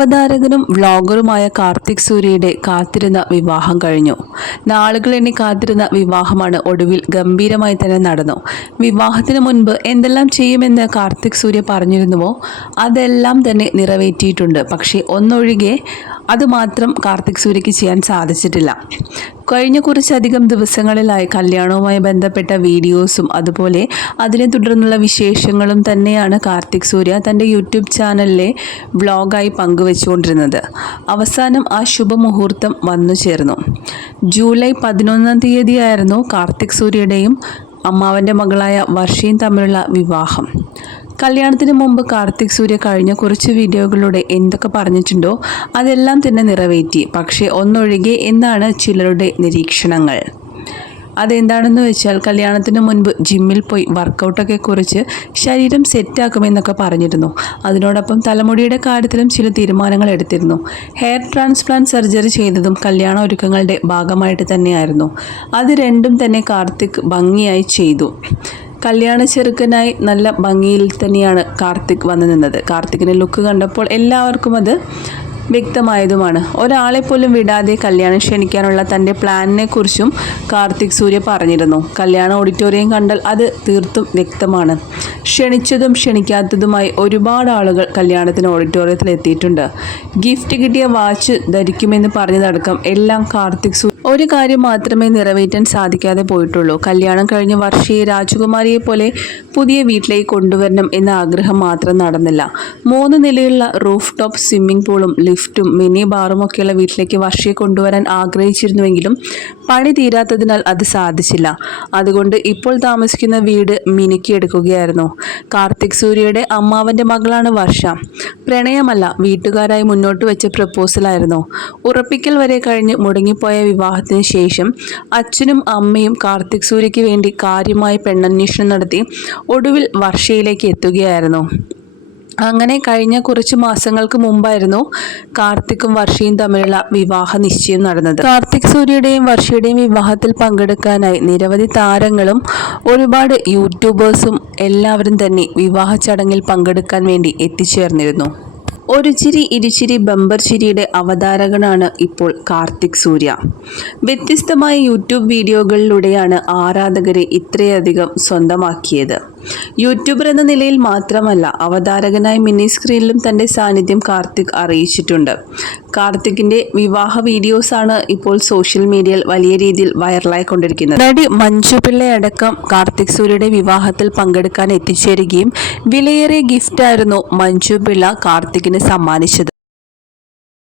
അവതാരകനും വ്ളോഗറുമായ കാർത്തിക് സൂര്യയുടെ കാത്തിരുന്ന വിവാഹം കഴിഞ്ഞു. നാളുകൾ എണ്ണി കാത്തിരുന്ന വിവാഹമാണ് ഒടുവിൽ ഗംഭീരമായി തന്നെ നടന്നു. വിവാഹത്തിന് മുൻപ് എന്തെല്ലാം ചെയ്യുമെന്ന് കാർത്തിക് സൂര്യ പറഞ്ഞിരുന്നുവോ? അതെല്ലാം തന്നെ നിറവേറ്റിയിട്ടുണ്ട്. പക്ഷേ ഒന്നൊഴികെ അതുമാത്രം കാർത്തിക് സൂര്യയ്ക്ക് ചെയ്യാൻ സാധിച്ചിട്ടില്ല. കഴിഞ്ഞ കുറച്ചധികം ദിവസങ്ങളിലായി കല്യാണവുമായി ബന്ധപ്പെട്ട വീഡിയോസും അതുപോലെ അതിനെ തുടർന്നുള്ള വിശേഷങ്ങളും തന്നെയാണ് കാർത്തിക് സൂര്യ തന്റെ യൂട്യൂബ് ചാനലിലെ വ്ളോഗായി പങ്കുവെച്ചുകൊണ്ടിരുന്നത്. അവസാനം ആ ശുഭമുഹൂർത്തം വന്നു ചേർന്നു. ജൂലൈ പതിനൊന്നാം തീയതിയായിരുന്നു കാർത്തിക് സൂര്യയുടെയും അമ്മാവന്റെ മകളായ വർഷയും തമ്മിലുള്ള വിവാഹം. കല്യാണത്തിന് മുമ്പ് കാർത്തിക് സൂര്യ കഴിഞ്ഞ കുറച്ച് വീഡിയോകളിലൂടെ എന്തൊക്കെ പറഞ്ഞിട്ടുണ്ടോ അതെല്ലാം തന്നെ നിറവേറ്റി. പക്ഷേ ഒന്നൊഴികെ എന്നാണ് ചിലരുടെ നിരീക്ഷണങ്ങൾ. അതെന്താണെന്ന് വെച്ചാൽ കല്യാണത്തിന് മുൻപ് ജിമ്മിൽ പോയി വർക്കൗട്ടൊക്കെ കുറിച്ച് ശരീരം സെറ്റാക്കുമെന്നൊക്കെ പറഞ്ഞിരുന്നു. അതിനോടൊപ്പം തലമുടിയുടെ കാര്യത്തിലും ചില തീരുമാനങ്ങൾ എടുത്തിരുന്നു. ഹെയർ ട്രാൻസ്പ്ലാന്റ് സർജറി ചെയ്തതും കല്യാണ ഒരുക്കങ്ങളുടെ ഭാഗമായിട്ട് തന്നെയായിരുന്നു. അത് രണ്ടും തന്നെ കാർത്തിക് ഭംഗിയായി ചെയ്തു. കല്യാണ ചെറുക്കനായി നല്ല ഭംഗിയിൽ തന്നെയാണ് കാർത്തിക് വന്നു നിന്നത്. കാർത്തികിന്റെ ലുക്ക് കണ്ടപ്പോൾ എല്ലാവർക്കും അത് വ്യക്തമായതുമാണ്. ഒരാളെ പോലും വിടാതെ കല്യാണം ക്ഷണിക്കാനുള്ള തന്റെ പ്ലാനിനെ കുറിച്ചും കാർത്തിക് സൂര്യ പറഞ്ഞിരുന്നു. കല്യാണ ഓഡിറ്റോറിയം കണ്ടാൽ അത് തീർത്തും വ്യക്തമാണ്. ക്ഷണിച്ചതും ക്ഷണിക്കാത്തതുമായി ഒരുപാട് ആളുകൾ കല്യാണത്തിന് ഓഡിറ്റോറിയത്തിൽ എത്തിയിട്ടുണ്ട്. ഗിഫ്റ്റ് കിട്ടിയ വാച്ച് ധരിക്കുമെന്ന് പറഞ്ഞതടക്കം എല്ലാം കാർത്തിക് സൂ ഒരു കാര്യം മാത്രമേ നിറവേറ്റാൻ സാധിക്കാതെ പോയിട്ടുള്ളൂ. കല്യാണം കഴിഞ്ഞ വർഷയെ രാജകുമാരിയെ പോലെ പുതിയ വീട്ടിലേക്ക് കൊണ്ടുവരണം എന്ന ആഗ്രഹം മാത്രം നടന്നില്ല. മൂന്ന് നിലയുള്ള റൂഫ് ടോപ്പ് സ്വിമ്മിംഗ് പൂളും ലിഫ്റ്റും മിനി ബാറും ഒക്കെയുള്ള വീട്ടിലേക്ക് വർഷയെ കൊണ്ടുവരാൻ ആഗ്രഹിച്ചിരുന്നുവെങ്കിലും പണി തീരാത്തതിനാൽ അത് സാധിച്ചില്ല. അതുകൊണ്ട് ഇപ്പോൾ താമസിക്കുന്ന വീട് മിനുക്കിയെടുക്കുകയായിരുന്നു. കാർത്തിക് സൂര്യയുടെ അമ്മാവന്റെ മകളാണ് വർഷ. പ്രണയമല്ല വീട്ടുകാരായി മുന്നോട്ട് വെച്ച പ്രപ്പോസലായിരുന്നു ഉറപ്പിക്കൽ വരെ കഴിഞ്ഞ് മുടങ്ങിപ്പോയ വിവാഹത്തിന് ശേഷം അച്ഛനും അമ്മയും കാർത്തിക് സൂര്യയ്ക്ക് വേണ്ടി കാര്യമായ പെണ്ണന്വേഷണം നടത്തി ഒടുവിൽ വർഷയിലേക്ക് എത്തുകയായിരുന്നു. അങ്ങനെ കഴിഞ്ഞ കുറച്ച് മാസങ്ങൾക്ക് മുമ്പായിരുന്നു കാർത്തിക്കും വർഷയും തമ്മിലുള്ള വിവാഹ നിശ്ചയം നടന്നത്. കാർത്തിക് സൂര്യയുടെയും വർഷയുടെയും വിവാഹത്തിൽ പങ്കെടുക്കാനായി നിരവധി താരങ്ങളും ഒരുപാട് യൂട്യൂബേഴ്സും എല്ലാവരും തന്നെ വിവാഹ ചടങ്ങിൽ പങ്കെടുക്കാൻ വേണ്ടി എത്തിച്ചേർന്നിരുന്നു. ഒരു ചിരി ഇരുചിരി ബമ്പർ ചിരിയുടെ അവതാരകനാണ് ഇപ്പോൾ കാർത്തിക് സൂര്യ. വ്യത്യസ്തമായ യൂട്യൂബ് വീഡിയോകളിലൂടെയാണ് ആരാധകരെ ഇത്രയധികം സ്വന്തമാക്കിയത്. യൂട്യൂബർ എന്ന നിലയിൽ മാത്രമല്ല അവതാരകനായി മിനി സ്ക്രീനിലും തന്റെ സാന്നിധ്യം കാർത്തിക് അറിയിച്ചിട്ടുണ്ട്. കാർത്തിക്കിന്റെ വിവാഹ വീഡിയോസാണ് ഇപ്പോൾ സോഷ്യൽ മീഡിയയിൽ വലിയ രീതിയിൽ വൈറലായി കൊണ്ടിരിക്കുന്നത് നടി മഞ്ജു പിള്ളയടക്കം കാർത്തിക് സൂര്യയുടെ വിവാഹത്തിൽ പങ്കെടുക്കാൻ എത്തിച്ചേരുകയും വിലയേറിയ ഗിഫ്റ്റായിരുന്നു മഞ്ജു പിള്ള കാർത്തിക്കിന് സമ്മാനിച്ചത്.